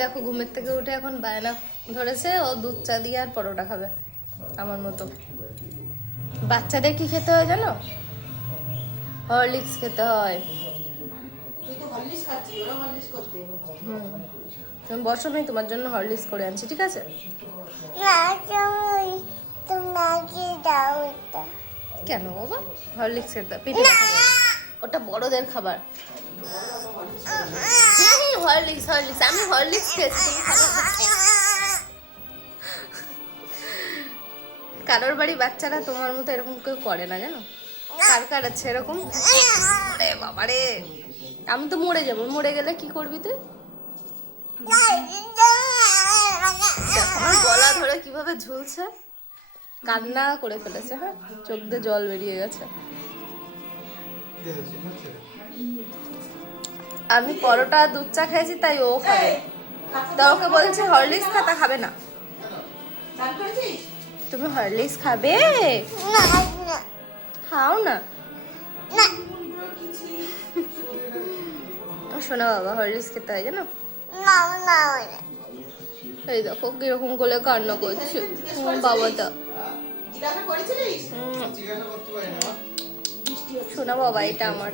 দেখো ঘুমের থেকে উঠে এখন বায়না ধরেছে, ও দুধ চা দিয়ে আর পরোটা খাবে আমার মতো। বাচ্চাদের কি খেতে হয় জানো? হরলিক্স খেতে হয়। তুমি বসো, আমি তোমার জন্য হরলিক্স করে আনছি, ঠিক আছে? কেন বাবা? হরলিক্স খেতে পেটে ব্যথা করে। ওটা বড়দের খাবার। হরলিক্স হরলিক্স, আমি হরলিক্স খেয়েছি, তুমি খাবে না? কারোর বাড়ি বাচ্চারা তোমার মতো এরকম কেউ করে না জানো? কার কার আছে এরকম? আরে বাবারে, আমি তো মরে যাবো, মরে গেলে কি করবি তুই? আমার গলা ধরে কিভাবে ঝুলছে, কান্না করে ফেলেছে। হ্যাঁ, চোখ দিয়ে জল বেরিয়ে গেছে। আমি পরোটা দুধ চা খেয়েছি তাই ও খাবে, তা ওকে বলছে হরলিক্স খা, তা খাবে না। তুমি হরলিক্স খাবে? খাও না। শোনো বাবা, হরলিক্স খেতে হয় জানো? এই দেখো কিরকম করে কান্না করছে বাবাটা। শোনো বাবা, এটা আমার।